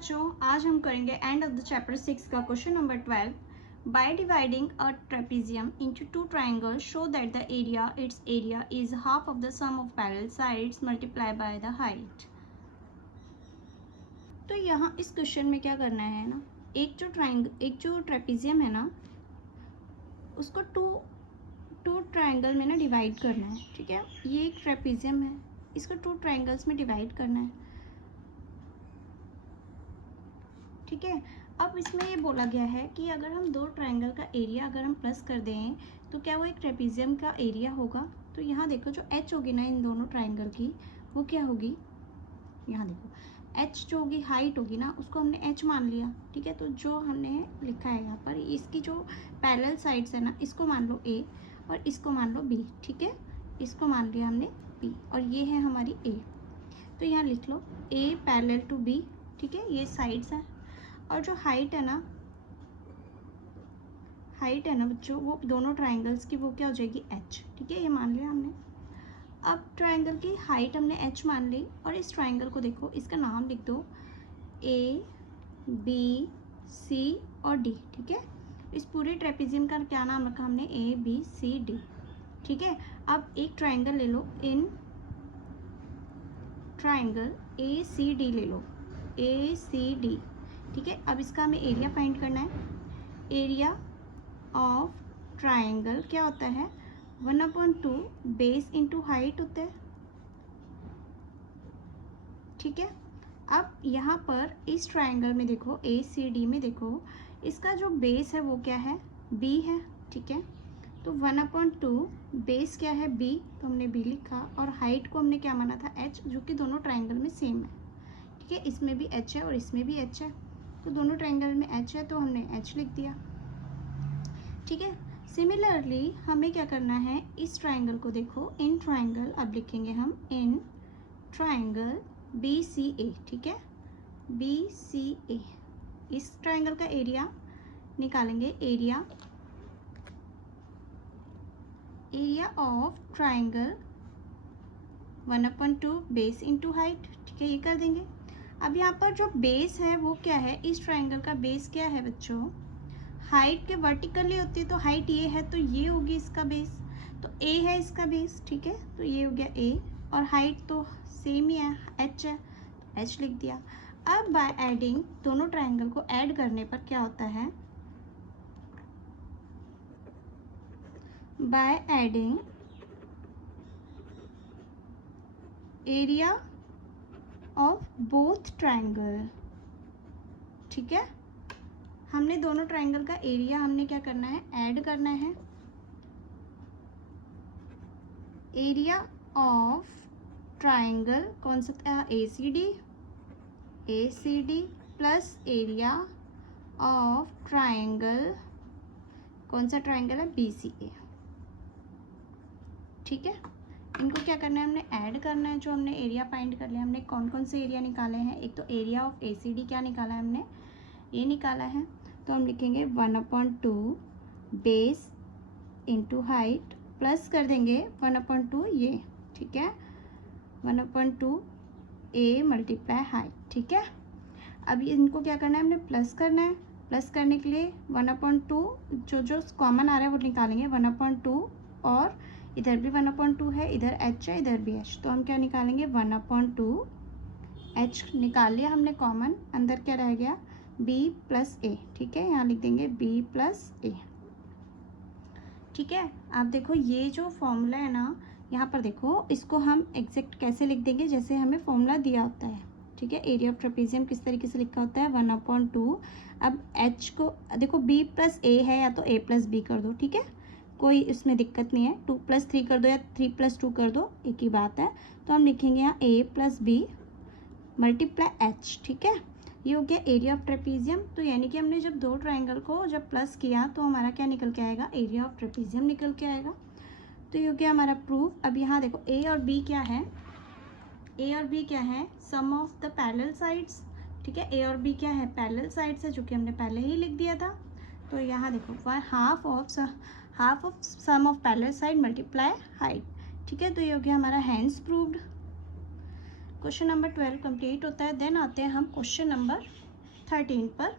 बच्चों, आज हम करेंगे एंड ऑफ द चैप्टर 6 का question number 12. By dividing a trapezium into two triangles show that the area is half of the sum of parallel sides multiply by the height. तो यहाँ इस question में क्या करना है ना, एक जो ट्रेपेजियम है ना, उसको टू ट्राइंगल में ना डिवाइड करना है. ठीक है, ये एक ट्रेपेजियम है, इसको टू ट्राइंगल्स में डिवाइड करना है. ठीक है, अब इसमें ये बोला गया है कि अगर हम दो ट्राइंगल का एरिया अगर हम प्लस कर दें तो क्या वो एक ट्रेपेजियम का एरिया होगा. तो यहाँ देखो जो एच होगी ना इन दोनों ट्राइंगल की, वो क्या होगी, यहाँ देखो एच जो होगी हाइट होगी ना, उसको हमने एच मान लिया. ठीक है, तो जो हमने लिखा है यहाँ पर, इसकी जो पैरेलल साइड्स है ना, इसको मान लो ए और इसको मान लो बी. ठीक है, इसको मान लिया हमने बी और ये है हमारी ए. तो यहाँ लिख लो ए पैरेलल टू बी. ठीक है, ये साइड्स हैं और जो हाइट है ना बच्चों, वो दोनों ट्राइंगल्स की वो क्या हो जाएगी एच. ठीक है, ये मान लिया हमने. अब ट्राइंगल की हाइट हमने एच मान ली और इस ट्राइंगल को देखो, इसका नाम लिख दो ए बी सी और डी. ठीक है, इस पूरे ट्रेपेजियम का क्या नाम रखा हमने, ए बी सी डी. ठीक है, अब एक ट्राइंगल ले लो, in triangle A C D ले लो, ए सी डी. ठीक है, अब इसका हमें एरिया फाइंड करना है. एरिया ऑफ ट्राइंगल क्या होता है, 1/2 बेस इंटू हाइट होता है. ठीक है, अब यहाँ पर इस ट्राइंगल में देखो, ए सी डी में देखो, इसका जो बेस है वो क्या है, बी है. ठीक है, तो 1/2 बेस क्या है, बी, तो हमने बी लिखा और हाइट को हमने क्या माना था, एच, जो कि दोनों ट्राइंगल में सेम है. ठीक है, इसमें भी एच है और इसमें भी एच है, तो दोनों ट्राइंगल में एच है तो हमने एच लिख दिया. ठीक है, सिमिलरली हमें क्या करना है, इस ट्राइंगल को देखो, इन ट्राइंगल, अब लिखेंगे हम इन ट्राइंगल बी सी ए. ठीक है, बी सी ए, इस ट्राइंगल का एरिया निकालेंगे. Area of triangle 1/2 base into height. ठीक है, ये कर देंगे. अब यहाँ पर जो बेस है वो क्या है, इस ट्राइंगल का बेस क्या है बच्चों, हाइट के वर्टिकली होती है, तो हाइट ये है तो ये होगी इसका बेस, तो ए है इसका बेस. ठीक है, तो ये हो गया ए और हाइट तो सेम ही है, एच है, तो एच लिख दिया. अब बाय एडिंग, दोनों ट्राइंगल को ऐड करने पर क्या होता है, by adding area of both triangle. ठीक है, हमने दोनों ट्राइंगल का एरिया हमने क्या करना है, ऐड करना है. एरिया ऑफ ट्राइंगल कौन सा था, A C D plus area of triangle, कौन सा ट्राइंगल है, बी सी ए. ठीक है, इनको क्या करना है, हमने ऐड करना है. जो हमने एरिया फाइंड कर लिया, हमने कौन कौन से एरिया निकाले हैं, एक तो area of A C D क्या निकाला है हमने, ये निकाला है. तो हम लिखेंगे 1/2 बेस इंटू हाइट प्लस कर देंगे 1/2 ये. ठीक है, 1/2 ए मल्टीप्लाई हाइट. ठीक है, अब इनको क्या करना है, हमने प्लस करना है. प्लस करने के लिए 1/2 जो कॉमन आ रहा है वो निकालेंगे, 1/2 और इधर भी 1/2 है, इधर एच है, इधर भी एच, तो हम क्या निकालेंगे, 1/2 एच निकाल लिया हमने कॉमन. अंदर क्या रह गया, बी प्लस ए. ठीक है, यहाँ लिख देंगे बी प्लस ए. ठीक है, आप देखो ये जो फॉर्मूला है ना, यहाँ पर देखो, इसको हम एग्जैक्ट कैसे लिख देंगे, जैसे हमें फॉर्मूला दिया होता है. ठीक है, एरिया ऑफ ट्रेपेजियम किस तरीके से लिखा होता है, 1/2. अब एच को देखो, बी प्लस ए है, या तो ए प्लस बी कर दो. ठीक है, कोई इसमें दिक्कत नहीं है, 2 + 3 कर दो या 3 + 2 कर दो, एक ही बात है. तो हम लिखेंगे यहाँ ए प्लस बी मल्टीप्लाई एच. ठीक है, ये हो गया एरिया ऑफ ट्रेपेजियम. तो यानी कि हमने जब दो ट्राइंगल को जब प्लस किया तो हमारा क्या निकल के आएगा, एरिया ऑफ ट्रेपेजियम निकल के आएगा. तो ये हो गया हमारा प्रूफ. अब यहाँ देखो ए और बी क्या है, ए और बी क्या है, सम ऑफ द पैरेलल साइड्स. ठीक है, ए और बी क्या है, पैरेलल साइड्स है, जो कि हमने पहले ही लिख दिया था. तो यहाँ देखो half of sum of parallel side multiply height. ठीक है, तो ये हो गया हमारा hence proved. Question number 12 complete होता है. देन आते हैं हम क्वेश्चन नंबर 13 पर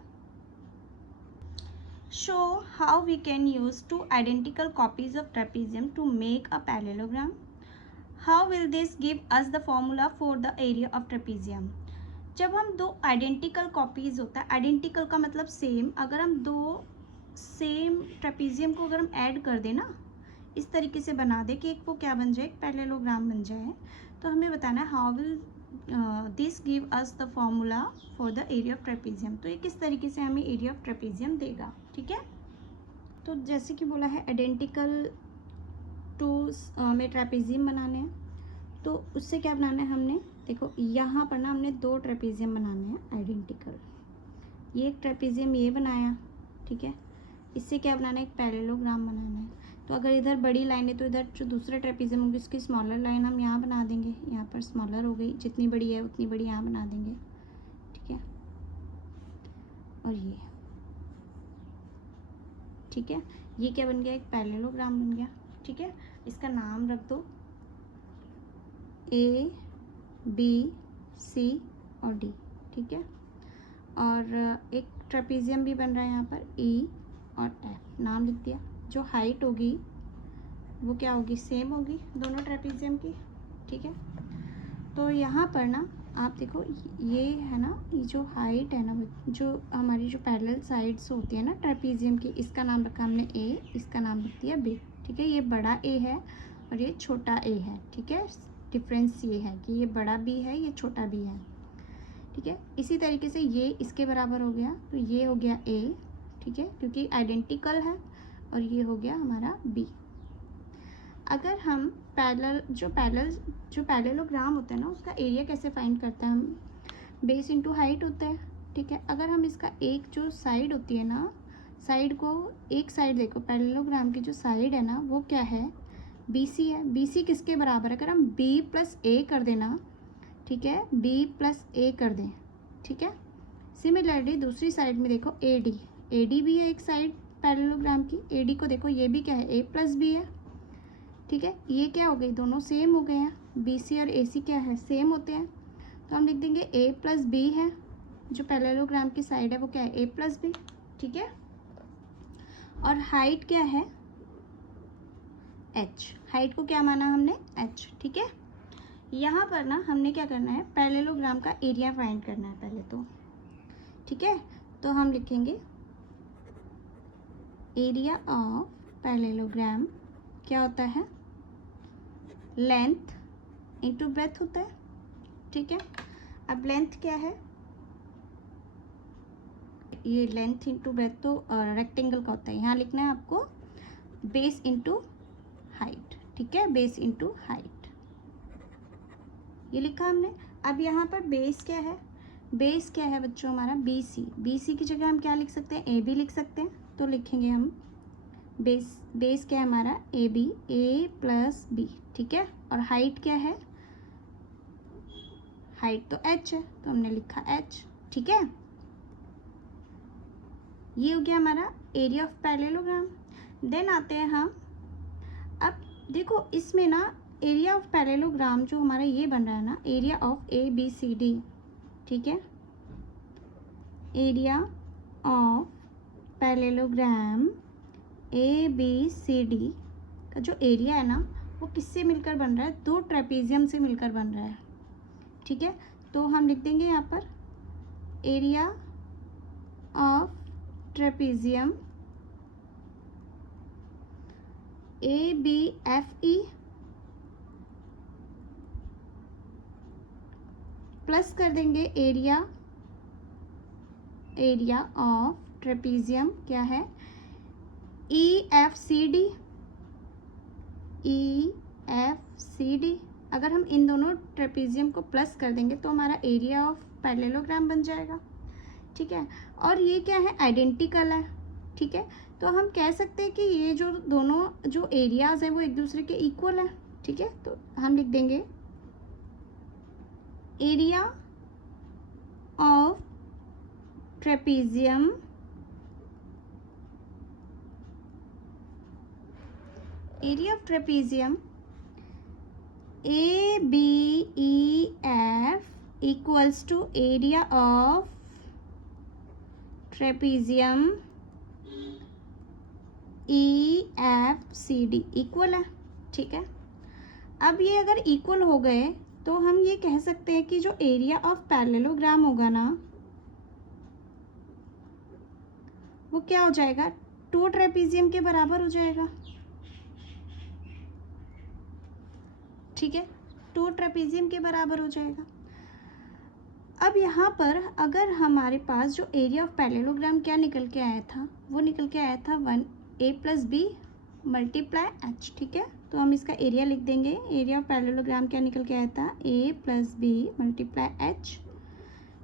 show how we can use two identical copies of trapezium to make a parallelogram. How will this give us the formula for the area of trapezium. जब हम दो identical copies होता है, identical का मतलब same, अगर हम दो सेम ट्रेपीजियम को अगर हम ऐड कर दें ना, इस तरीके से बना दे कि एक वो क्या बन जाए, एक पैरेललोग्राम बन जाए, तो हमें बताना है how will this give us the formula for the area of trapezium. तो ये किस तरीके से हमें एरिया ऑफ ट्रेपीजियम देगा. ठीक है, तो जैसे कि बोला है आइडेंटिकल टू में ट्रेपीजियम बनाने हैं, तो उससे क्या बनाना है हमने, देखो यहाँ पर ना हमने दो ट्रेपीजियम बनाने हैं आइडेंटिकल. ये एक ट्रेपीजियम ये बनाया, ठीक है, इससे क्या बनाना है, एक पैरेललोग्राम बनाना है. तो अगर इधर बड़ी लाइन है तो इधर जो दूसरा ट्रेपीजियम होगी उसकी स्मॉलर लाइन हम यहाँ बना देंगे. यहाँ पर स्मॉलर हो गई, जितनी बड़ी है उतनी बड़ी यहाँ बना देंगे. ठीक है, और ये ठीक है, ये क्या बन गया, एक पैरेललोग्राम बन गया. ठीक है, इसका नाम रख दो A, B, C और D. ठीक है, और एक ट्रेपीजियम भी बन रहा है यहाँ पर E और F, नाम लिख दिया. जो हाइट होगी वो क्या होगी, सेम होगी दोनों ट्रेपीजियम की. ठीक है, तो यहाँ पर ना आप देखो ये है ना, ये जो हाइट है ना, जो हमारी जो पैरेलल साइड्स होती है ना ट्रेपीजियम की, इसका नाम रखा हमने A, इसका नाम लिख दिया B. ठीक है, ये बड़ा A है और ये छोटा A है. ठीक है, डिफरेंस ये है कि ये बड़ा B है, ये छोटा B है. ठीक है, इसी तरीके से ये इसके बराबर हो गया, तो ये हो गया A. ठीक है, क्योंकि आइडेंटिकल है, और ये हो गया हमारा B. अगर हम जो पैरेललोग्राम होता है ना, उसका एरिया कैसे फाइंड करते हैं हम, बेस इंटू हाइट होता है. ठीक है, अगर हम इसका एक जो साइड होती है ना, साइड को एक साइड देखो, पैरेललोग्राम की जो साइड है ना वो क्या है, BC है. BC किसके बराबर है, अगर हम B प्लस A कर देना, ठीक है, B प्लस A कर दें. ठीक है, सिमिलरली दूसरी साइड में देखो AD भी है एक साइड पैरेललोग्राम की. AD को देखो, ये भी क्या है, A प्लस B है. ठीक है, ये क्या हो गई, दोनों सेम हो गए हैं. BC और AC क्या है, सेम होते हैं, तो हम लिख देंगे A प्लस B है. जो पैरेललोग्राम की साइड है वो क्या है, A प्लस B. ठीक है, और हाइट क्या है, H. हाइट को क्या माना हमने, H. ठीक है, यहाँ पर ना हमने क्या करना है, पैरेललोग्राम का एरिया फाइंड करना है पहले तो. ठीक है, तो हम लिखेंगे एरिया ऑफ पैरेललोग्राम क्या होता है, लेंथ इंटू ब्रेथ होता है. ठीक है, अब लेंथ क्या है, ये लेंथ इंटू ब्रेथ तो रेक्टेंगल का होता है. यहाँ लिखना है आपको बेस इंटू हाइट. ठीक है, बेस इंटू हाइट ये लिखा हमने. अब यहाँ पर बेस क्या है, बेस क्या है बच्चों हमारा, BC की जगह हम क्या लिख सकते हैं, AB लिख सकते हैं. तो लिखेंगे हम बेस क्या है हमारा, AB, A प्लस B. ठीक है, और हाइट क्या है, हाइट तो H है, तो हमने लिखा H. ठीक है, ये हो गया हमारा एरिया ऑफ पैरेललोग्राम. देन आते हैं हम, अब देखो इसमें ना एरिया ऑफ पैरेललोग्राम जो हमारा ये बन रहा है ना, एरिया ऑफ ABCD. ठीक है, एरिया ऑफ पैरेललोग्राम ABCD का जो एरिया है ना वो किससे मिलकर बन रहा है, दो ट्रेपीजियम से मिलकर बन रहा है. ठीक है, तो हम लिख देंगे यहाँ पर area of trapezium ABFE plus कर देंगे एरिया ऑफ ट्रेपीजियम क्या है, EFCD. अगर हम इन दोनों ट्रेपीजियम को प्लस कर देंगे तो हमारा एरिया ऑफ पैरेललोग्राम बन जाएगा. ठीक है, और ये क्या है, आइडेंटिकल है. ठीक है, तो हम कह सकते हैं कि ये जो दोनों जो एरियाज हैं वो एक दूसरे के इक्वल है. ठीक है, तो हम लिख देंगे area of trapezium ABEF equals to area of trapezium EFCD equal है, ठीक है। अब ये अगर इक्वल हो गए तो हम ये कह सकते हैं कि जो एरिया ऑफ पैरेललोग्राम होगा ना वो क्या हो जाएगा, 2 ट्रेपीजियम के बराबर हो जाएगा, ठीक है, 2 ट्रेपीजियम के बराबर हो जाएगा। अब यहाँ पर अगर हमारे पास जो एरिया ऑफ पैरेललोग्राम क्या निकल के आया था, वो निकल के आया था 1A + B × H, ठीक है। तो हम इसका एरिया लिख देंगे, एरिया ऑफ पैरेललोग्राम क्या निकल के आया था, A + B × H,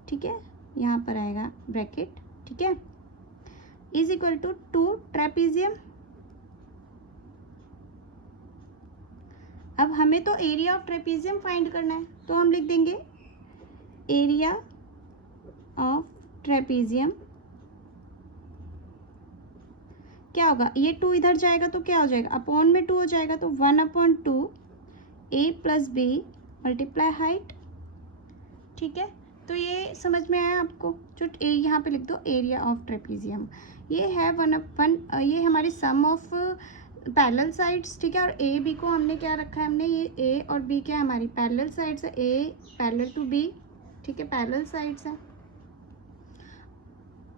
ठीक है, यहाँ पर आएगा ब्रैकेट, ठीक है, इज इक्वल टू 2 ट्रेपीजियम। अब हमें तो एरिया ऑफ ट्रेपीजियम फाइंड करना है, तो हम लिख देंगे एरिया ऑफ ट्रेपीजियम क्या होगा, ये 2 इधर जाएगा तो क्या हो जाएगा, अपॉन में 2 हो जाएगा, तो 1/2 A + B × हाइट, ठीक है। तो ये समझ में आया आपको, जो यहाँ पे लिख दो एरिया ऑफ ट्रेपीजियम, ये है ये हमारी सम ऑफ पैरेलल साइड्स, ठीक है। और ए बी को हमने क्या रखा है, हमने ये ए और बी क्या हमारी पैरेलल साइड्स है, ए पैरेलल टू बी, ठीक है, पैरेलल साइड्स है।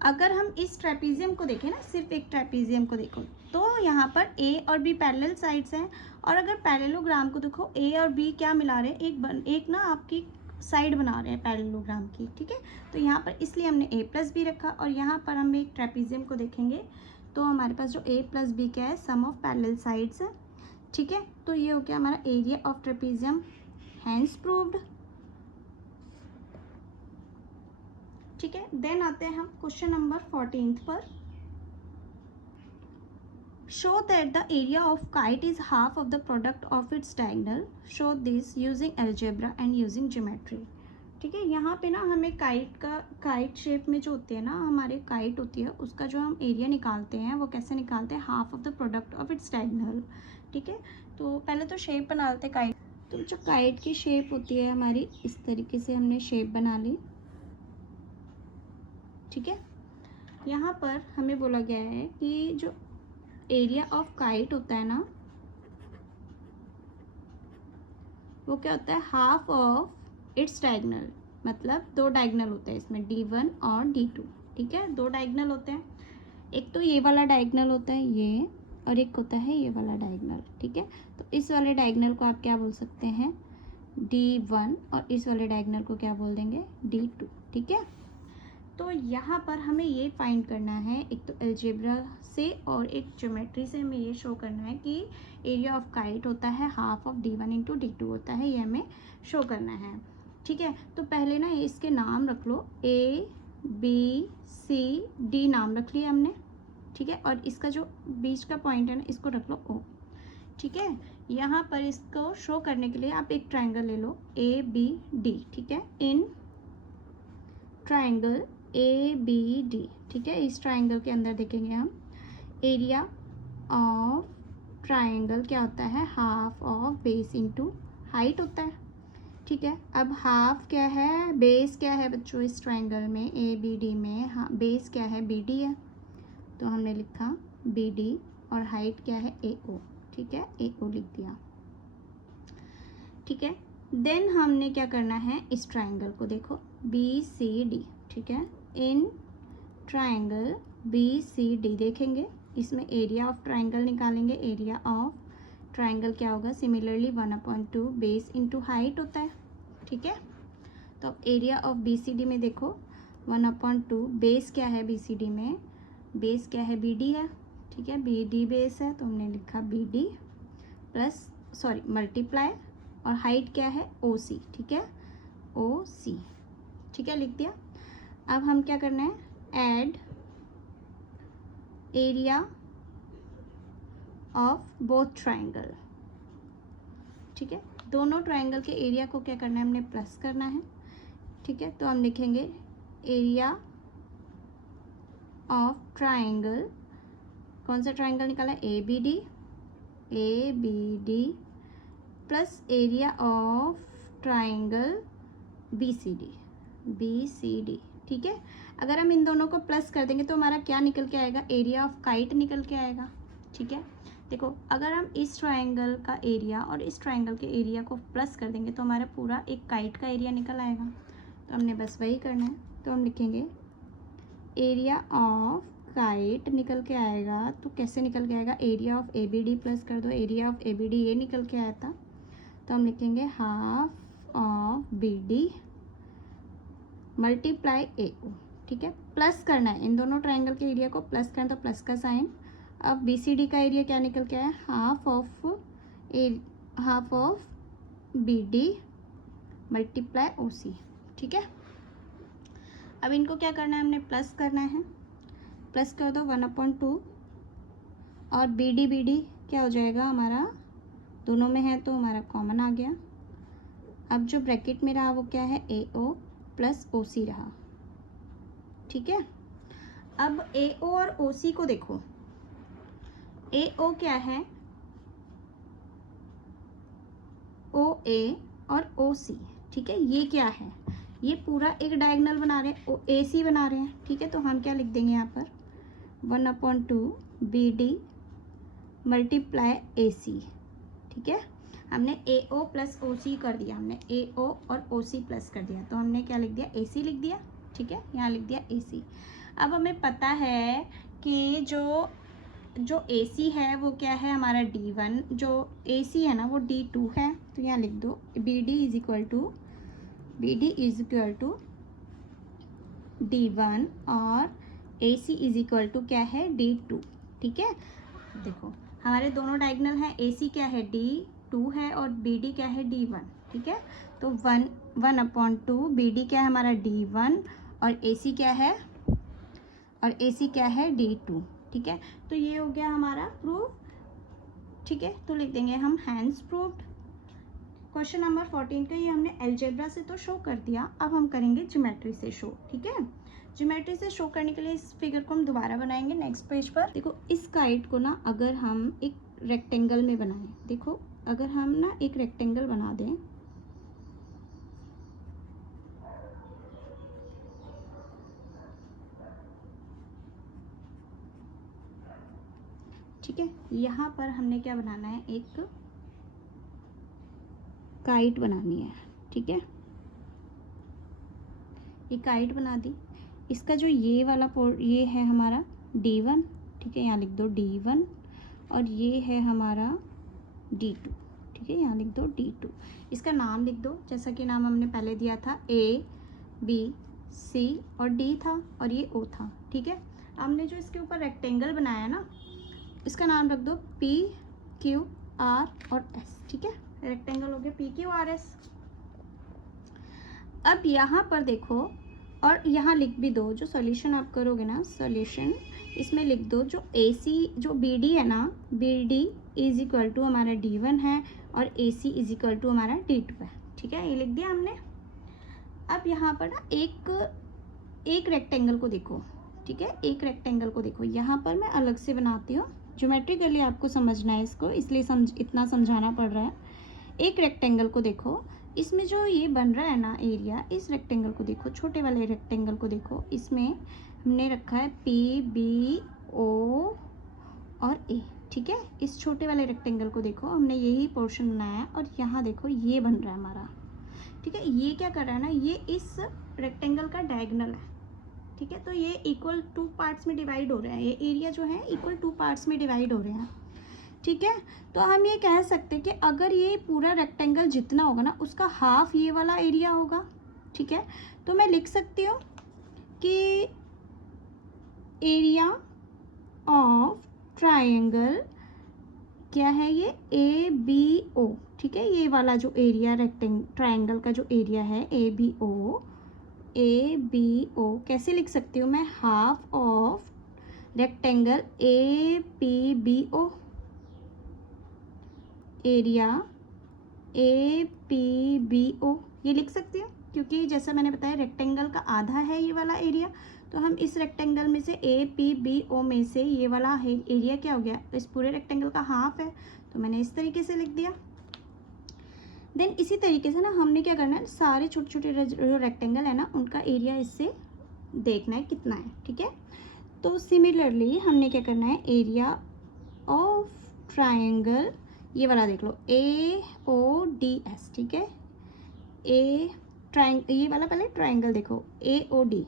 अगर हम इस ट्रेपीजियम को देखें ना, सिर्फ एक ट्रेपीजियम को देखो, तो यहाँ पर ए और बी पैरेलल साइड्स हैं, और अगर पैरेललोग्राम को देखो ए और बी क्या मिला रहे हैं, एक ना आपकी साइड बना रहे हैं पैरेललोग्राम की, ठीक है। तो यहाँ पर इसलिए हमने A + B रखा, और यहाँ पर हम एक ट्रेपीजियम को देखेंगे तो हमारे पास जो A + B क्या है, सम ऑफ पैरेलल साइड्स है, ठीक है। तो ये हो गया हमारा area of trapezium, hence proved, ठीक है। देन आते हैं हम क्वेश्चन नंबर 14 पर। Show that the area of kite is half of the product of its diagonal, show this using algebra and using geometry, ठीक है। यहाँ पे ना हमें काइट शेप में जो होती है ना, हमारे काइट होती है, उसका जो हम एरिया निकालते हैं वो कैसे निकालते हैं, half of the product of its diagonal, ठीक है। तो पहले तो शेप बना लेते काइट, तो जो काइट की शेप होती है हमारी, इस तरीके से हमने शेप बना ली, ठीक है। यहाँ पर हमें बोला गया है कि जो एरिया ऑफ काइट होता है ना, वो क्या होता है, हाफ ऑफ इट्स डायगोनल, मतलब 2 डायगोनल होते हैं इसमें, D1 और D2, ठीक है, 2 डायगोनल होते हैं। एक तो ये वाला डायगोनल होता है ये, और एक होता है ये वाला डायगोनल, ठीक है। तो इस वाले डायगोनल को आप क्या बोल सकते हैं, D1, और इस वाले डायगोनल को क्या बोल देंगे, D2, ठीक है। तो यहाँ पर हमें ये फाइंड करना है, एक तो अलजेब्रा से और एक ज्योमेट्री से हमें ये शो करना है कि एरिया ऑफ काइट होता है हाफ ऑफ D1 × D2 होता है, ये हमें शो करना है, ठीक है। तो पहले ना इसके नाम रख लो, A B C D नाम रख लिया हमने, ठीक है। और इसका जो बीच का पॉइंट है ना, इसको रख लो O, ठीक है। यहाँ पर इसको शो करने के लिए आप एक ट्राइंगल ले लो ABD, ठीक है, इन ट्राइंगल ABD, ठीक है। इस ट्राइंगल के अंदर देखेंगे हम एरिया ऑफ ट्राइंगल क्या होता है, half of base into height होता है, ठीक है। अब हाफ क्या है, बेस क्या है बच्चों इस ट्राइंगल में ABD में, हाँ बेस क्या है BD है, तो हमने लिखा BD, और हाइट क्या है AO, ठीक है, AO लिख दिया, ठीक है। देन हमने क्या करना है, इस ट्राइंगल को देखो BCD, ठीक है, इन ट्राइंगल BCD देखेंगे, इसमें एरिया ऑफ ट्राइंगल निकालेंगे, एरिया ऑफ ट्राइंगल क्या होगा, सिमिलरली 1/2 बेस इंटू हाइट होता है, ठीक है। तो अब एरिया ऑफ BCD में देखो 1/2 बेस क्या है, BCD में बेस क्या है, BD है, ठीक है, BD बेस है, तो हमने लिखा BD मल्टीप्लाई, और हाइट क्या है OC, ठीक है, OC, ठीक है, लिख दिया। अब हम क्या करना है, add area of both triangle, ठीक है। दोनों ट्राइंगल के एरिया को क्या करना है, हमने प्लस करना है, ठीक है। तो हम लिखेंगे एरिया ऑफ ट्राइंगल, कौन सा ट्राइंगल निकाला है, ABD plus area of triangle BCD, ठीक है। अगर हम इन दोनों को प्लस कर देंगे तो हमारा क्या निकल के आएगा, एरिया ऑफ काइट निकल के आएगा। ठीक है, देखो अगर हम इस ट्रायंगल का एरिया और इस ट्रायंगल के एरिया को प्लस कर देंगे तो हमारा पूरा एक काइट का एरिया निकल आएगा। तो हमने बस वही करना है। तो हम लिखेंगे एरिया ऑफ काइट निकल के आएगा। तो कैसे निकल के आएगा, area of A B D plus कर दो, area of A B D ये निकल के आया था। तो हम लिखेंगे half of B D multiply A O. ठीक है, प्लस करना है, इन दोनों ट्रायंगल के एरिया को प्लस करना, तो प्लस का साइन। अब बी सी डी का एरिया क्या निकल के आया, half of B D multiply O C. ठीक है, अब इनको क्या करना है, हमने प्लस करना है। प्लस कर दो 1/2 और बी डी क्या हो जाएगा हमारा, दोनों में है तो हमारा कॉमन आ गया। अब जो ब्रैकेट में रहा वो क्या है, ए ओ प्लस ओ सी रहा। ठीक है, अब ए ओ और ओ सी को देखो, ए ओ क्या है, ओ ए और ओ सी। ठीक है, ये क्या है, ये पूरा एक डायगोनल बना रहे हैं, ओ ए सी बना रहे हैं। ठीक है, तो हम क्या लिख देंगे यहाँ पर 1/2 बी डी मल्टीप्लाई ए सी। ठीक है, हमने ए ओ प्लस ओ सी कर दिया, हमने ए ओ और ओ सी प्लस कर दिया, तो हमने क्या लिख दिया, ए सी लिख दिया। ठीक है, यहाँ लिख दिया ए सी। अब हमें पता है कि जो ए सी है वो क्या है हमारा D1, जो ए सी है ना वो D2 है। तो यहाँ लिख दो B D is equal to D1 और A C is equal to क्या है, D2। ठीक है, देखो हमारे दोनों डायगोनल हैं, ए सी क्या है D2 है और बी डी क्या है D1। ठीक है, तो 1/2 बी डी क्या है हमारा D1 और ए सी क्या है, D2। ठीक है, तो ये हो गया हमारा प्रूफ। ठीक है, तो लिख देंगे हम हैंस प्रूव्ड। क्वेश्चन नंबर 14 का ये हमने अलजेब्रा से तो शो कर दिया, अब हम करेंगे ज्योमेट्री से शो। ठीक है, ज्योमेट्री से शो करने के लिए इस फिगर को हम दोबारा बनाएंगे नेक्स्ट पेज पर। देखो इस काइट को ना अगर हम एक रेक्टेंगल में बनाएं, देखो अगर हम ना एक रेक्टेंगल बना दें, ठीक है, यहाँ पर हमने क्या बनाना है, एक काइट बनानी है। ठीक है, ये काइट बना दी, इसका जो ये वाला ये है हमारा D1। ठीक है, यहाँ लिख दो D1 और ये है हमारा D2। ठीक है, यहाँ लिख दो D2। इसका नाम लिख दो जैसा कि नाम हमने पहले दिया था, A B C और D था और ये O था। ठीक है, हमने जो इसके ऊपर रेक्टेंगल बनाया ना, इसका नाम रख दो P Q R और S। ठीक है, रेक्टेंगल हो गया P Q R S। अब यहाँ पर देखो और यहाँ लिख भी दो, जो सॉल्यूशन आप करोगे ना, सॉल्यूशन इसमें लिख दो जो ए सी जो बी डी है ना, B D is equal to हमारा D1 है और A C is equal to हमारा D2 है। ठीक है, ये लिख दिया हमने। अब यहाँ पर ना एक रेक्टेंगल को देखो। ठीक है, एक रेक्टेंगल को देखो, यहाँ पर मैं अलग से बनाती हूँ, ज्योमेट्रिकली आपको समझना है इसको, इसलिए इतना समझाना पड़ रहा है। एक रेक्टेंगल को देखो, इसमें जो ये बन रहा है ना एरिया, इस रेक्टेंगल को देखो, छोटे वाले रेक्टेंगल को देखो, इसमें हमने रखा है P B O और A। ठीक है, इस छोटे वाले रेक्टेंगल को देखो, हमने यही पोर्शन बनाया है और यहाँ देखो ये बन रहा है हमारा। ठीक है, ये क्या कर रहा है ना, ये इस रेक्टेंगल का डायगोनल है। ठीक है, तो ये इक्वल 2 पार्ट्स में डिवाइड हो रहा है, ये एरिया जो है इक्वल 2 पार्ट्स में डिवाइड हो रहे हैं। ठीक है, तो हम ये कह सकते हैं कि अगर ये पूरा रेक्टेंगल जितना होगा ना, उसका हाफ ये वाला एरिया होगा। ठीक है, तो मैं लिख सकती हूँ कि एरिया ऑफ ट्रायंगल क्या है, ये ABO। ठीक है, ये वाला जो एरिया ट्रायंगल का जो एरिया है ABO कैसे लिख सकती हूँ मैं, half of rectangle APBO, area APBO ये लिख सकती हूँ, क्योंकि जैसा मैंने बताया रेक्टेंगल का आधा है ये वाला एरिया, तो हम इस रेक्टेंगल में से APBO में से ये वाला एरिया क्या हो गया, इस पूरे रेक्टेंगल का हाफ है, तो मैंने इस तरीके से लिख दिया। देन इसी तरीके से ना हमने क्या करना है, सारे छोटे छोटे जो रेक्टेंगल है ना, उनका एरिया इससे देखना है कितना है, ठीक है। तो सिमिलरली हमने क्या करना है, एरिया ऑफ ट्राइंगल, ये वाला देख लो, AODS, ठीक है। ये वाला पहले ट्राइंगल देखो, AOD,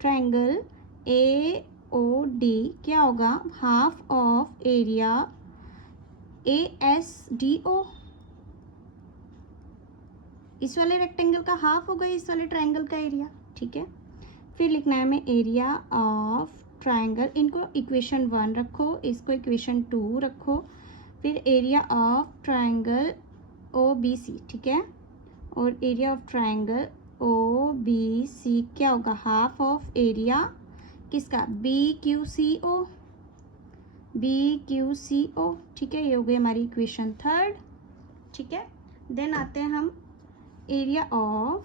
ट्राइंगल AOD क्या होगा, हाफ ऑफ एरिया ASDO, इस वाले रेक्टेंगल का हाफ होगा इस वाले ट्राइंगल का एरिया, ठीक है। फिर लिखना है हमें एरिया ऑफ ट्राइंगल, इनको इक्वेशन 1 रखो, इसको इक्वेशन 2 रखो। फिर एरिया ऑफ ट्राइंगल OBC, ठीक है, और एरिया ऑफ ट्राइंगल OBC क्या होगा, हाफ ऑफ एरिया किसका, BQCO, ठीक है। ये हो गई हमारी इक्वेशन 3, ठीक है। देन आते हैं हम एरिया ऑफ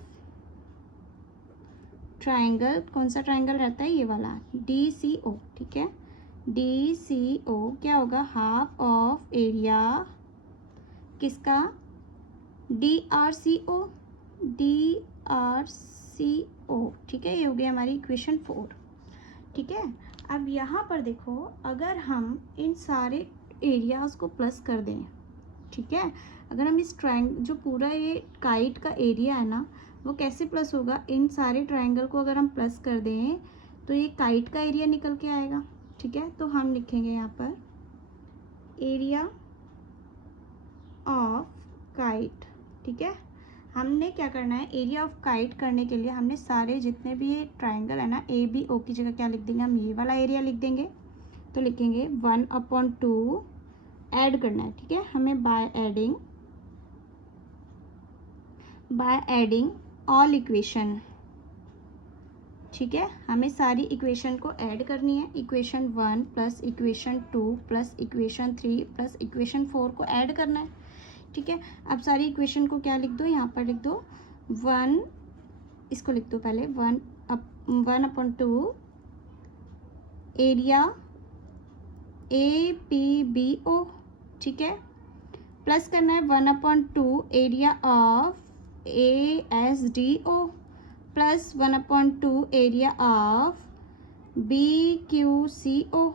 ट्राइंगल, कौन सा ट्राइंगल रहता है, ये वाला DCO, ठीक है। DCO क्या होगा, हाफ ऑफ एरिया किसका, DRCO, ठीक है। ये हो गई हमारी इक्वेशन 4, ठीक है। अब यहाँ पर देखो, अगर हम इन सारे एरियाज़ को प्लस कर दें, ठीक है, अगर हम इस जो पूरा ये काइट का एरिया है ना, वो कैसे प्लस होगा, इन सारे ट्राइंगल को अगर हम प्लस कर दें तो ये काइट का एरिया निकल के आएगा, ठीक है। तो हम लिखेंगे यहाँ पर एरिया ऑफ काइट, ठीक है। हमने क्या करना है, एरिया ऑफ काइट करने के लिए हमने सारे जितने भी ये ट्राइंगल है ना, ABO की जगह क्या लिख देंगे, हम ये वाला एरिया लिख देंगे। तो लिखेंगे 1/2 ऐड करना है, ठीक है, हमें बाय एडिंग ऑल इक्वेशन, ठीक है। हमें सारी इक्वेशन को ऐड करनी है, equation 1 plus equation 2 plus equation 3 plus equation 4 को ऐड करना है, ठीक है। अब सारी इक्वेशन को क्या लिख दो, यहाँ पर लिख दो 1, इसको लिख दो पहले 1/2 एरिया APBO, ठीक है, प्लस करना है 1/2 area of ASDO plus 1/2 area of BQCO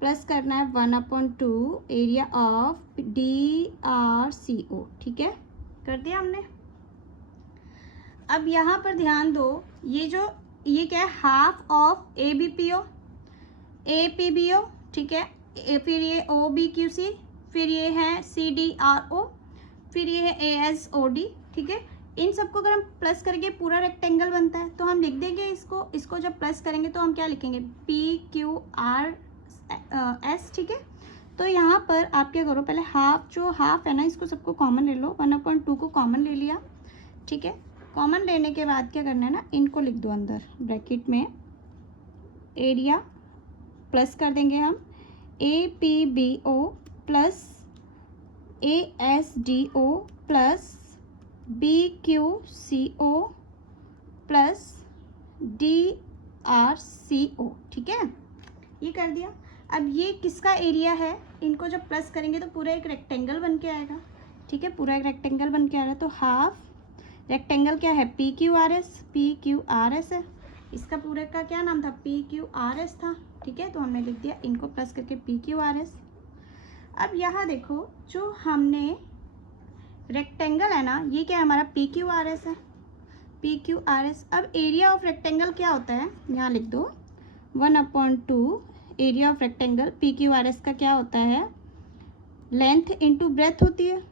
plus करना है 1/2 एरिया ऑफ DRCO, ठीक है, कर दिया हमने। अब यहाँ पर ध्यान दो, ये क्या है, हाफ ऑफ APBO, ठीक है, फिर ये OBQC, फिर ये है CDRO, फिर ये है ASOD, ठीक है। इन सबको अगर हम प्लस करके पूरा रेक्टेंगल बनता है, तो हम लिख देंगे इसको जब प्लस करेंगे तो हम क्या लिखेंगे, PQRS, ठीक है। तो यहाँ पर आप क्या करो, पहले हाफ है ना, इसको सबको कॉमन ले लो, 1/2 को कॉमन ले लिया, ठीक है। कॉमन लेने के बाद क्या करना है ना, इनको लिख दो अंदर ब्रैकेट में, एरिया प्लस कर देंगे हम APBO plus ASDO plus BQCO plus DRCO, ठीक है, ये कर दिया। अब ये किसका एरिया है, इनको जब प्लस करेंगे तो पूरा एक रेक्टेंगल बन के आएगा, ठीक है, पूरा एक रेक्टेंगल बन के आ रहा है। तो हाफ रेक्टेंगल क्या है, PQRS है, इसका पूरे का क्या नाम था, PQRS था, ठीक है। तो हमने लिख दिया इनको प्लस करके PQRS। अब यहाँ देखो, जो हमने रेक्टेंगल है ना, ये क्या है हमारा, PQRS है, PQRS। अब एरिया ऑफ रेक्टेंगल क्या होता है, यहाँ लिख दो 1/2 एरिया ऑफ रेक्टेंगल, PQRS का क्या होता है, लेंथ इनटू ब्रेथ होती है,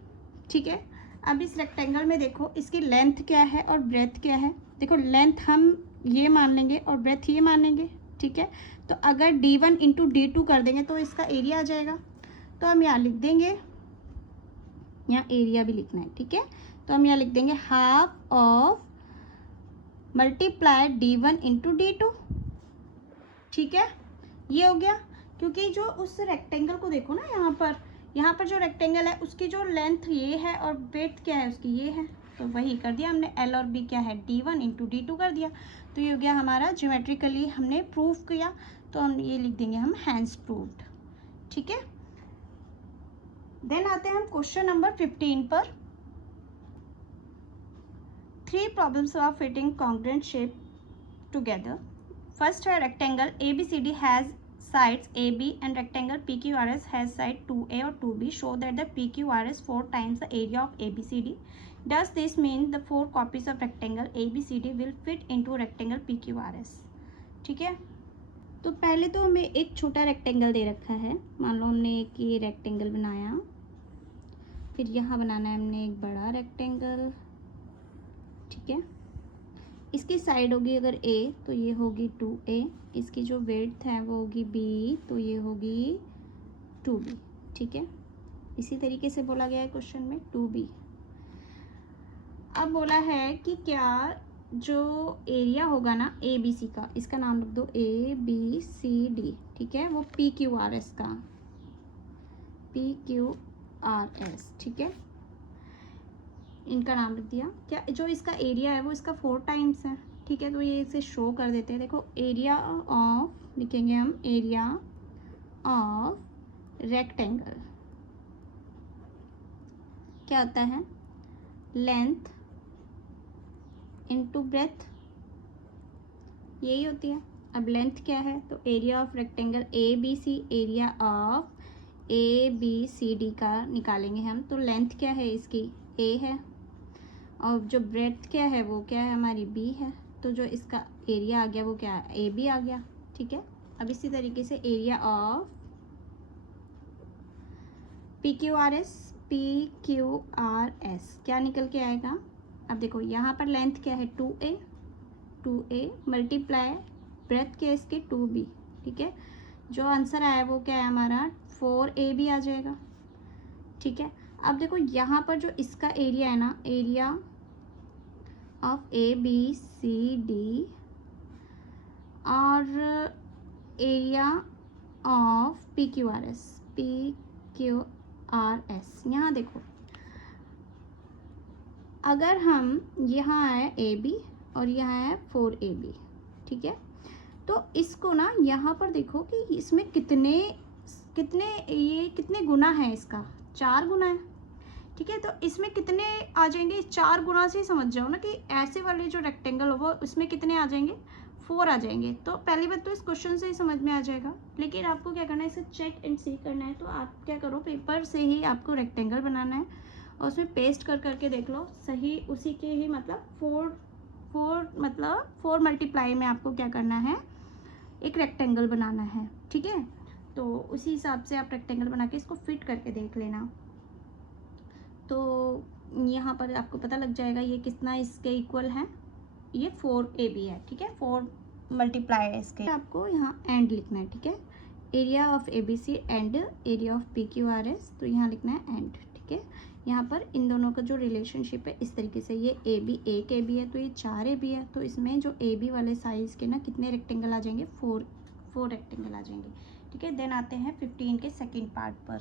ठीक है। अब इस रेक्टेंगल में देखो, इसकी लेंथ क्या है और ब्रेथ क्या है, देखो लेंथ हम ये मान लेंगे और ब्रेथ ये मान लेंगे, ठीक है। तो अगर D1 × D2 कर देंगे तो इसका एरिया आ जाएगा। तो हम यहाँ लिख देंगे, यहाँ एरिया भी लिखना है, ठीक है। तो हम यहाँ लिख देंगे half of multiply D1 × D2, ठीक है, ये हो गया। क्योंकि जो उस रेक्टेंगल को देखो ना, यहाँ पर जो रेक्टेंगल है उसकी जो लेंथ ये है और ब्रेथ क्या है उसकी ये है, तो वही कर दिया हमने, L और B क्या है, D1 × D2 कर दिया। तो ये हो गया हमारा, ज्योमेट्रिकली हमने प्रूव किया, तो हम ये लिख देंगे हम हैंस प्रूव्ड, ठीक है। देन आते हैं हम क्वेश्चन नंबर 15 पर। 3 problems of fitting congruent shape together. First rectangle ABCD has sides AB and rectangle PQRS has side 2A or 2B. Show that the PQRS 4 times the area of ABCD. Does this mean the 4 copies of rectangle ABCD will fit into rectangle PQRS? ठीक है, तो पहले तो हमें एक छोटा rectangle दे रखा है. मान लो हमने एक ये रेक्टेंगल बनाया, फिर यहाँ बनाना है हमने एक बड़ा रेक्टेंगल. ठीक है, इसकी साइड होगी अगर A तो ये होगी 2A, इसकी जो विड्थ है वो होगी B तो ये होगी 2B. ठीक है, इसी तरीके से बोला गया है क्वेश्चन में 2B. अब बोला है कि क्या जो एरिया होगा ना ABC का, इसका नाम रख दो ABCD. ठीक है, वो PQRS का PQRS. ठीक है, इनका नाम लिख दिया. क्या जो इसका एरिया है वो इसका 4 टाइम्स है. ठीक है, तो ये इसे शो कर देते हैं. देखो एरिया ऑफ लिखेंगे हम, एरिया ऑफ रेक्टेंगल क्या होता है, लेंथ इनटू ब्रेथ, यही होती है. अब लेंथ क्या है, तो area of rectangle ABC, area of ABCD का निकालेंगे हम. तो लेंथ क्या है इसकी, A है, और जो ब्रेथ क्या है वो क्या है हमारी B है. तो जो इसका एरिया आ गया वो क्या है, AB आ गया. ठीक है, अब इसी तरीके से एरिया ऑफ PQRS क्या निकल के आएगा. अब देखो यहाँ पर लेंथ क्या है 2A मल्टीप्लाई ब्रेथ क्या है इसके 2B. ठीक है, जो आंसर आया वो क्या है हमारा 4AB आ जाएगा. ठीक है, अब देखो यहाँ पर जो इसका एरिया है ना, एरिया ऑफ ABCD और एरिया ऑफ PQRS, यहाँ देखो अगर हम यहाँ है AB और यहाँ है 4AB. ठीक है, तो इसको ना यहाँ पर देखो कि इसमें कितने गुना है, इसका 4 गुना है. ठीक है, तो इसमें कितने आ जाएंगे, 4 गुना से ही समझ जाओ ना कि ऐसे वाले जो रेक्टेंगल हो वो इसमें कितने आ जाएंगे, 4 आ जाएंगे. तो पहली बात तो इस क्वेश्चन से ही समझ में आ जाएगा. लेकिन आपको क्या करना है, इसे चेक एंड सी करना है. तो आप क्या करो, पेपर से ही आपको रेक्टेंगल बनाना है और उसमें पेस्ट करके देख लो सही उसी के ही मतलब 4 मल्टीप्लाई में आपको क्या करना है, एक रेक्टेंगल बनाना है. ठीक है, तो उसी हिसाब से आप रेक्टेंगल बना के इसको फिट करके देख लेना. तो यहाँ पर आपको पता लग जाएगा ये कितना इसके इक्वल है, ये 4AB है. ठीक है, 4 मल्टीप्लाई है इसके. आपको यहाँ एंड लिखना है. ठीक है, area of ABC and area of PQRS, तो यहाँ लिखना है एंड. ठीक है, यहाँ पर इन दोनों का जो रिलेशनशिप है इस तरीके से, ये AB 1AB है तो ये 4AB है. तो इसमें जो AB वाले साइज के ना कितने रेक्टेंगल आ जाएंगे, 4 रेक्टेंगल आ जाएंगे. ठीक है, देन आते हैं 15 के सेकेंड पार्ट पर.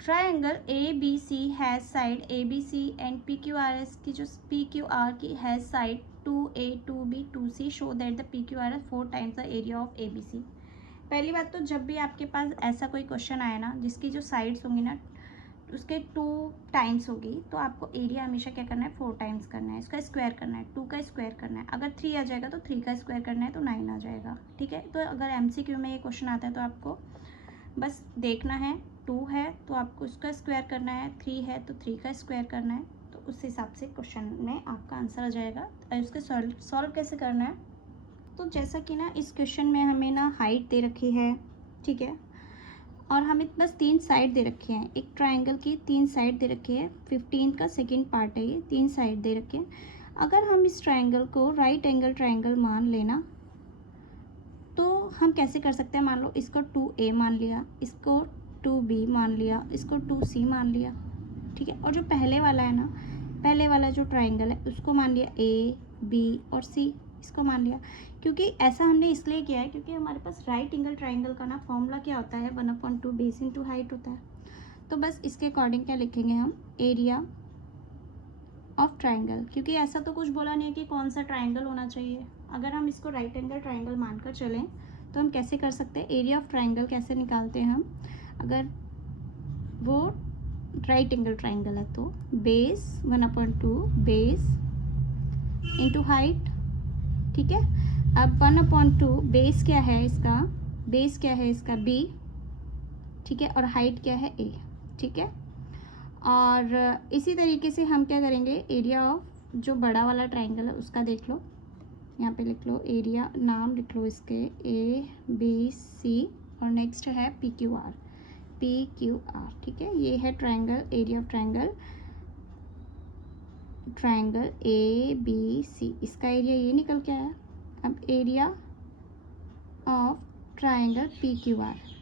Triangle ABC has side ABC and PQRS की जो PQR की has side 2A 2B 2C. Show that the PQRS 4 times the area of ABC. पहली बात तो जब भी आपके पास ऐसा कोई क्वेश्चन आए ना जिसकी जो साइड्स होंगी ना उसके 2 टाइम्स होगी, तो आपको एरिया हमेशा क्या करना है, 4 टाइम्स करना है. इसका स्क्वायर करना है, 2 का स्क्वायर करना है. अगर 3 आ जाएगा तो 3 का स्क्वायर करना है तो 9 आ जाएगा. ठीक है, तो अगर MCQ में ये क्वेश्चन आता है तो आपको बस देखना है, 2 है तो आपको उसका स्क्वायर करना है, 3 है तो 3 का स्क्वायर करना है. तो उस हिसाब से क्वेश्चन में आपका आंसर आ जाएगा. उसके सॉल्व कैसे करना है, तो जैसा कि ना इस क्वेश्चन में हमें ना हाइट दे रखी है. ठीक है, और हमें बस 3 साइड दे रखे हैं. एक ट्राइंगल की 3 साइड दे रखी है. 15 का सेकेंड पार्ट है ये, 3 साइड दे रखे हैं. अगर हम इस ट्राइंगल को राइट एंगल ट्राइंगल मान लेना तो हम कैसे कर सकते हैं. मान लो इसको 2A मान लिया, इसको 2B मान लिया, इसको 2C मान लिया. ठीक है, और जो पहले वाला है ना, पहले वाला जो ट्राइंगल है उसको मान लिया A B और C, इसको मान लिया. क्योंकि ऐसा हमने इसलिए किया है क्योंकि हमारे पास राइट एंगल ट्राइंगल का ना फॉर्मूला क्या होता है, 1/2 बेस इंटू हाइट होता है. तो बस इसके अकॉर्डिंग क्या लिखेंगे हम, एरिया ऑफ ट्राइंगल. क्योंकि ऐसा तो कुछ बोला नहीं है कि कौन सा ट्राइंगल होना चाहिए. अगर हम इसको राइट एंगल ट्राइंगल मानकर चलें तो हम कैसे कर सकते हैं, एरिया ऑफ ट्राइंगल कैसे निकालते हैं हम, अगर वो राइट एंगल ट्राइंगल है तो बेस 1/2 बेस इंटू हाइट. ठीक है, अब 1/2 बेस क्या है इसका, बेस क्या है इसका b, ठीक है, और हाइट क्या है a, ठीक है। और इसी तरीके से हम क्या करेंगे, एरिया ऑफ जो बड़ा वाला ट्राइंगल है उसका देख लो, यहाँ पे लिख लो एरिया, नाम लिख लो इसके ABC, और नेक्स्ट है PQR, ठीक है। ये है triangle, area of triangle ABC, इसका एरिया ये निकल के आया। अब एरिया ऑफ ट्राइंगल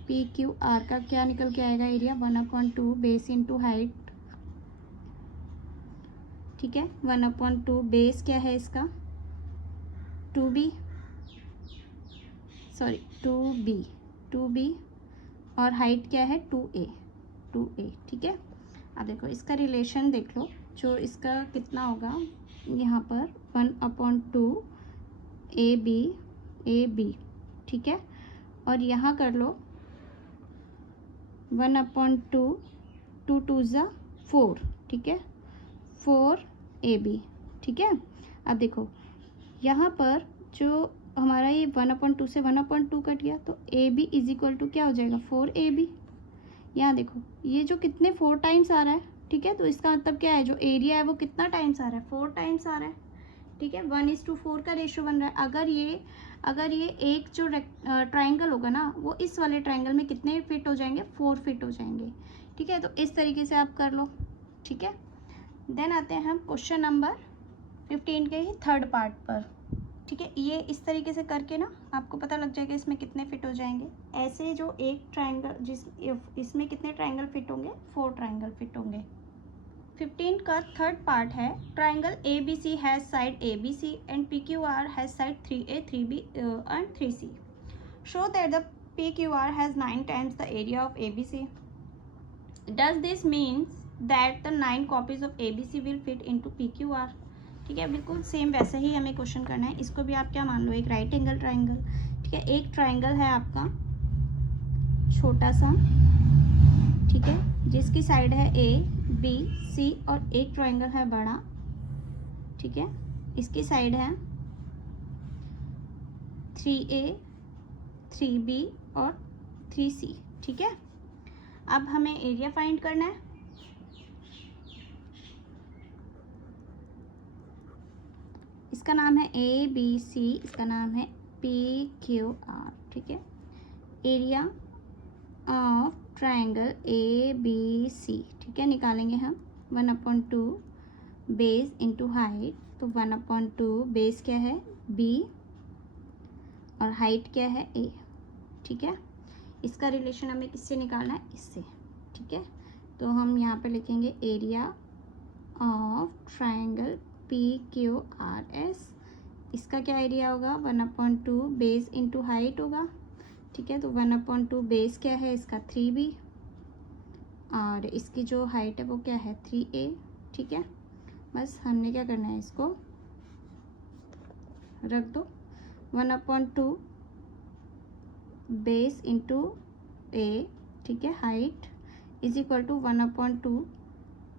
PQR का क्या निकल के आएगा, एरिया 1/2 बेस इंटू हाइट, ठीक है। 1/2 बेस क्या है इसका 2b, और हाइट क्या है 2a, ठीक है। अब देखो इसका रिलेशन देख लो, जो इसका कितना होगा यहाँ पर 1/2 AB, ठीक है। और यहाँ कर लो 1/2, 2 2 ज़ा 4, ठीक है, 4AB, ठीक है। अब देखो यहाँ पर जो हमारा ये 1/2 से 1/2 कट गया, तो AB इज इक्वल टू क्या हो जाएगा 4AB। यहाँ देखो ये जो कितने 4 टाइम्स आ रहा है, ठीक है, तो इसका मतलब क्या है, जो एरिया है वो कितना टाइम्स आ रहा है 4 टाइम्स आ रहा है, ठीक है। 1:4 का रेशियो बन रहा है। अगर ये एक जो ट्राइंगल होगा ना, वो इस वाले ट्राइंगल में कितने फिट हो जाएंगे, 4 फिट हो जाएंगे, ठीक है। तो इस तरीके से आप कर लो, ठीक है। देन आते हैं हम क्वेश्चन नंबर 15 के ही थर्ड पार्ट पर, ठीक है। ये इस तरीके से करके ना आपको पता लग जाएगा इसमें कितने फिट हो जाएंगे। ऐसे जो एक ट्राइंगल इसमें कितने ट्राइंगल फिट होंगे, 4 ट्राइंगल फिट होंगे। 15 का थर्ड पार्ट है, triangle ABC has side ABC and PQR has side 3A 3B and 3C। Show that the PQR has 9 times the area of ABC। Does this means that the 9 copies of ABC will fit into PQR। ठीक है, बिल्कुल same वैसे ही हमें question करना है। इसको भी आप क्या मान लो, एक राइट एंगल ट्राइंगल, ठीक है। एक ट्राइंगल है आपका छोटा सा, ठीक है, जिसकी साइड है ABC, और एक ट्राइंगल है बड़ा, ठीक है, इसकी साइड है 3A 3B और 3C, ठीक है। अब हमें एरिया फाइंड करना है। इसका नाम है ABC, इसका नाम है PQR, ठीक है। एरिया ऑफ ट्राइंगल ABC, ठीक है, निकालेंगे हम 1/2 बेस इंटू हाइट। तो 1/2 बेस क्या है B और हाइट क्या है A, ठीक है। इसका रिलेशन हमें किससे निकालना है, इससे, ठीक है। तो हम यहाँ पे लिखेंगे एरिया ऑफ ट्राइंगल PQRS। इसका क्या एरिया होगा 1/2 बेस इंटू हाइट होगा, ठीक है। तो 1/2 बेस क्या है इसका 3B, और इसकी जो हाइट है वो क्या है 3A, ठीक है। बस हमने क्या करना है, इसको रख दो। 1/2 बेस इंटू A, ठीक है, height is equal to 1/2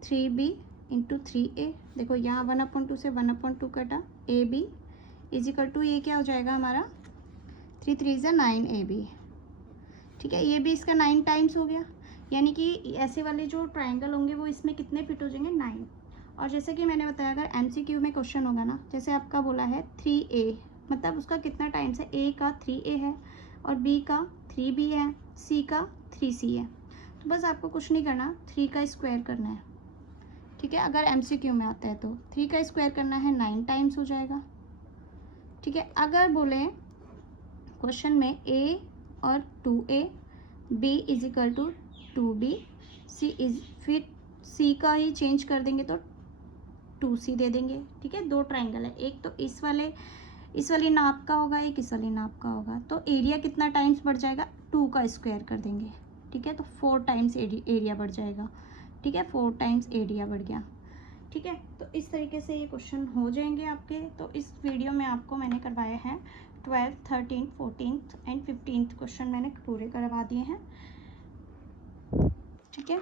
3B into 3A। देखो यहाँ 1/2 से 1/2 कटा, AB इज इक्वल टू ये क्या हो जाएगा हमारा 3 3 ज़ा 9AB, ठीक है। ये भी इसका 9 टाइम्स हो गया, यानी कि ऐसे वाले जो ट्राइंगल होंगे वो इसमें कितने फिट हो जाएंगे 9। और जैसे कि मैंने बताया, अगर MCQ में क्वेश्चन होगा ना, जैसे आपका बोला है 3A, मतलब उसका कितना टाइम्स है, A का 3A है और B का 3B है, C का 3C है। तो बस आपको कुछ नहीं करना, 3 का स्क्वायर करना है, ठीक है। अगर MCQ में आता है तो 3 का स्क्वायर करना है, 9 टाइम्स हो जाएगा, ठीक है। अगर बोले क्वेश्चन में A और 2A, B is equal to 2B, C is, फिर C का ही चेंज कर देंगे तो 2C दे देंगे, ठीक है। 2 ट्राइंगल है, एक तो इस वाली नाप का होगा, एक इस वाली नाप का होगा, तो एरिया कितना टाइम्स बढ़ जाएगा, 2 का स्क्वायर कर देंगे, ठीक है। तो 4 टाइम्स एरिया बढ़ जाएगा, ठीक है, 4 टाइम्स एरिया बढ़ गया, ठीक है। तो इस तरीके से ये क्वेश्चन हो जाएंगे आपके। तो इस वीडियो में आपको मैंने करवाए हैं 12th 13th 14th and 15th question मैंने पूरे करवा दिए हैं, ठीक है।